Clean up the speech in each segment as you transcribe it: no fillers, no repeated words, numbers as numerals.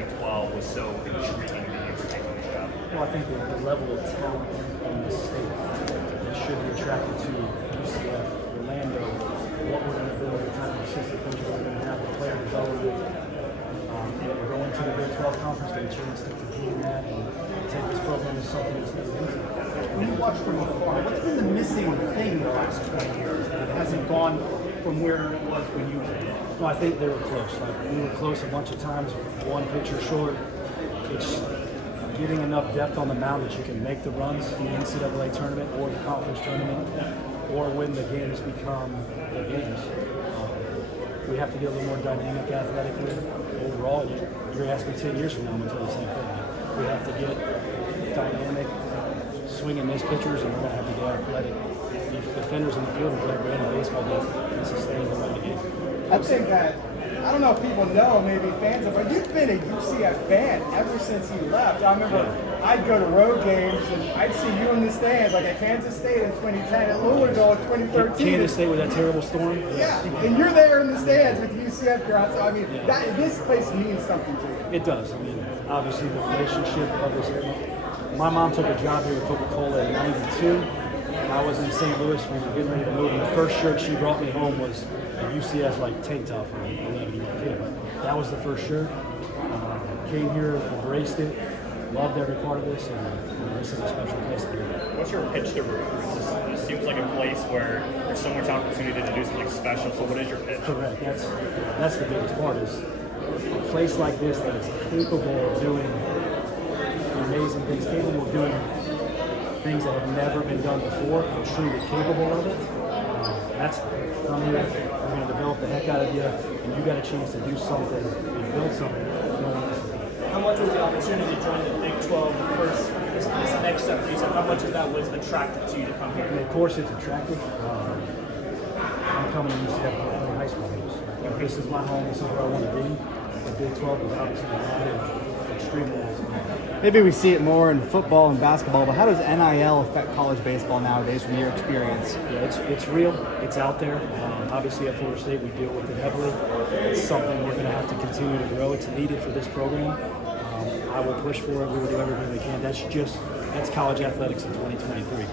Big 12 was so intriguing to you for taking this job? Well, I think the level of talent in this state that should be attracted to UCF, Orlando, what we're going to build, the type of assistant coaches we're going to have, the player development. And going to the Big 12 conference, get a chance to compete in that and take this program to something that's never been to. When you watch from afar, what's been the missing thing in the last 20 years that hasn't gone from where it was when you were there? Well, I think they were close. Like, we were close a bunch of times, one pitcher short. It's getting enough depth on the mound that you can make the runs in the NCAA tournament or the conference tournament, or when the games become the games. We have to get a little more dynamic athletically. Overall, you're asking 10 years from now, I'm going to tell you the same thing. We have to get dynamic, swing and miss pitchers, and we're going to have to get athletic defenders in the field and play great baseball to sustain the run of the game. I think that, I don't know if people know, maybe fans of, but you've been a UCF fan ever since you left. I remember I'd go to road games and I'd see you in the stands, like at Kansas State in 2010, at Louisville in 2013. Kansas State with that terrible storm? Yeah, and you're there in the stands with UCF crowd. So, I mean, this place means something to you. It does. I mean, obviously the relationship of this area. My mom took a job here with Coca-Cola in '92. I was in St. Louis. We were getting ready to move, and the first shirt she brought me home was a UCF tank top for an 11-year-old kid. But that was the first shirt. Came here, embraced it, loved every part of this, and this is a special place to be. What's your pitch to recruits? This seems like a place where there's so much opportunity to do something special. So what is your pitch? Correct. That's the biggest part, is a place like this that is capable of doing amazing things, capable of doing things that have never been done before, and truly capable of it. That's come here. We're going to develop the heck out of you, and you got a chance to do something and build something. No one else can. How much was the opportunity to join the Big 12 first, this next step for you? So how much of that was attractive to you to come here? And of course, it's attractive. I'm coming to UCF for high school games. This is my home. This is where I want to be. The Big 12 is obviously extremely awesome. Maybe we see it more in football and basketball, but how does NIL affect college baseball nowadays from your experience? Yeah, it's real. It's out there. Obviously, at Florida State, we deal with it heavily. It's something we're going to have to continue to grow. It's needed for this program. I will push for it. We will do everything we can. That's college athletics in 2023.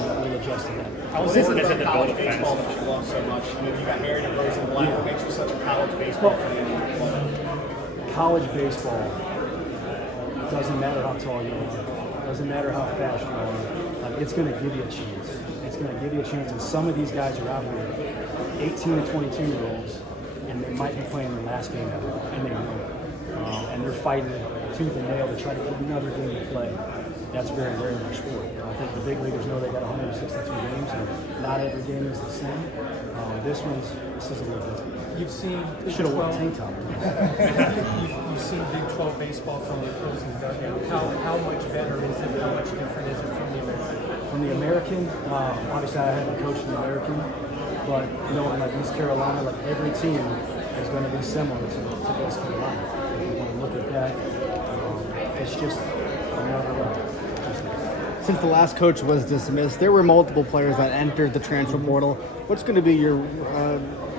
We'll adjust to that. How important is it to build college a fence? baseball that you love so much? I mean, you got married in Rose and Black. What makes you such a college baseball fan? College baseball, doesn't matter how tall you are, doesn't matter how fast you are, it's going to give you a chance. It's going to give you a chance. And some of these guys are out here, 18 to 22-year-olds, and they might be playing their last game ever, and they know it. And they're fighting tooth and nail to try to get another game to play. That's very, very much sport. I think the big leaguers know they got 162 games, and not every game is the same. This is a little different. You've seen Should have worn tank top. you've seen Big 12 baseball from the opposing dugout. How much better is it? How much different is it from the American? From the American, obviously I haven't coached the American, but like East Carolina, like every team is going to be similar to West Carolina. If you want to look at that, it's just another level. Since the last coach was dismissed, there were multiple players that entered the transfer portal. What's going to be your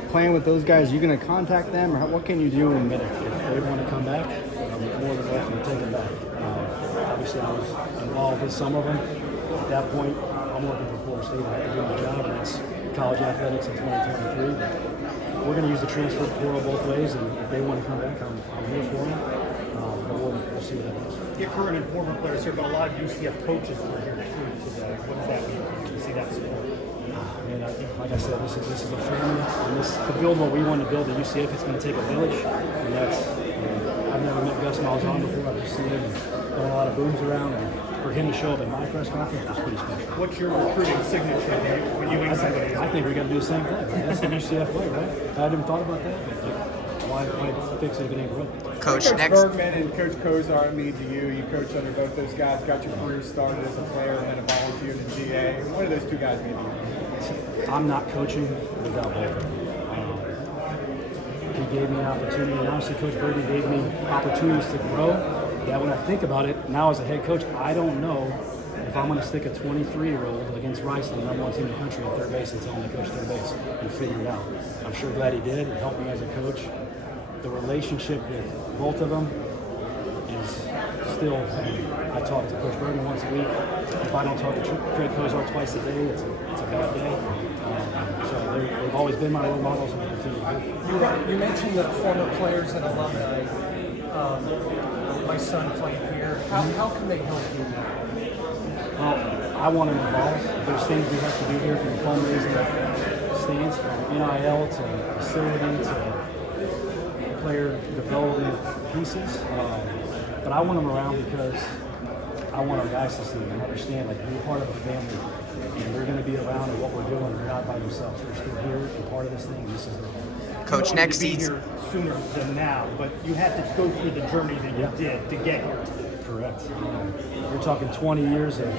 plan with those guys? Are you going to contact them, or what can you do? If they want to come back, I'm more than welcome to take them back. Obviously, I was involved with some of them. At that point, I'm working for Florida State. I have to do my job, and that's college athletics in 2023. We're going to use the transfer portal both ways, and if they want to come back, I'm here for them. But we'll see what happens. Your current and former players here, but a lot of UCF coaches were here too today. What does that mean to see that support? Man, like I said, this is a family, and to build what we want to build at UCF, it's going to take a village, and that's. I've never met Gus Malzahn before. I've just seen him throwing a lot of booms around, and for him to show up at my press conference was pretty special. What's your recruiting signature when you meet somebody? I think we got to do the same thing. Right? That's the UCF way, right? I hadn't thought about that, but why fix it if it ain't broke? Coach, next. Bergman and Coach Kozar mean to you. You coached under both those guys, got your career started as a player and then a volunteer in the GA. What do those two guys mean to you? I'm not coaching without both of them. He gave me an opportunity, and honestly, Coach Bergman gave me opportunities to grow. That when I think about it, now as a head coach, I don't know if I'm going to stick a 23-year-old against Rice, the number one team in the country, at third base and tell him to coach third base and figure it out. I'm sure glad he did. It helped me as a coach. the relationship with both of them is still. I talk to Coach Bergen once a week. If I don't talk to Craig Kozar twice a day, it's a bad day. So they've always been my role models and will continue to be. You mentioned the former players and alumni. My son played here. How can they help you? Well, I want them involved. There's things we have to do here from the fundraising stance, from NIL to facility to player development pieces. But I want them around because I want our guys to see them and understand like we're part of a family and they're going to be around and what we're doing. They're not by themselves. They're still here and part of this thing. And this is their home. You Coach, wanted next to be season. here sooner than now, but you had to go through the journey that you did to get here. Correct. We're talking 20 years of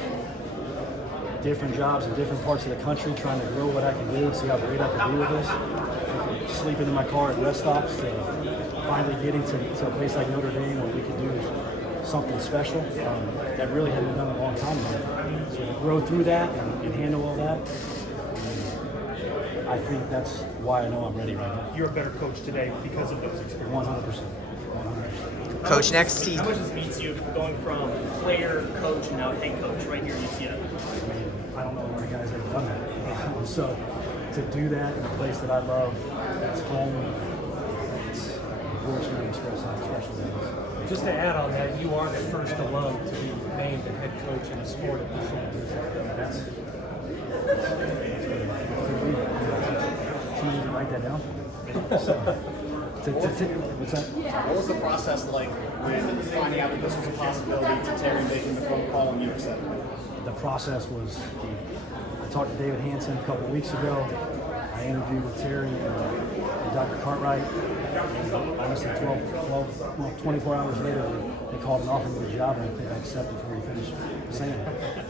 different jobs in different parts of the country, trying to grow what I can do, see how great I can be with this. Sleeping in my car at rest stops to finally getting to a place like Notre Dame where we could do something special that really hadn't been done in a long time ago. So to grow through that and handle all that, I think that's why I know I'm ready right now. You're a better coach today because of those experiences. 100%. 100%. Coach, next How season. much does it mean to you going from player, coach, and now head coach right here at UCF? I mean, I don't know where a guy's ever done that. So to do that in a place that I love, that's home, it's words can express how special that is. Just to add on that, you are the first alum to be named the head coach in a sport at this level. That's somebody to write that down for me. So, what's that? What was the process like when finding out that this was a possibility to Terry making the phone call and you accepted it? The process was, I talked to David Hansen a couple of weeks ago. I interviewed with Terry and Dr. Cartwright. And honestly, 24 hours later, they called and offered me the job, and I think I accepted before he finished saying it.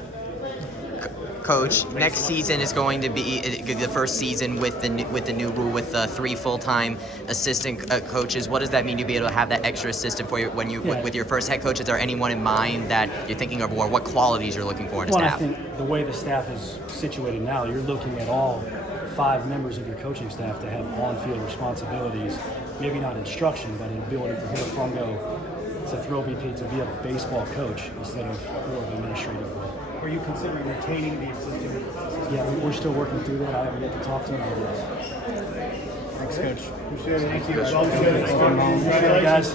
Coach, next season is going to be the first season with the new rule with 3 full-time assistant coaches. What does that mean to be able to have that extra assistant for you when you with your first head coach? Is there anyone in mind that you're thinking of, or what qualities you're looking for in a Well, staff? I think the way the staff is situated now, you're looking at all 5 members of your coaching staff to have on-field responsibilities, maybe not instruction, but an ability to hit a fungo, to throw BP, to be a baseball coach instead of more of an administrative role. Are you considering retaining the existing? Yeah, we're still working through that. I haven't yet to talk to him about this. Thanks, Coach. Thank you. Appreciate it, guys.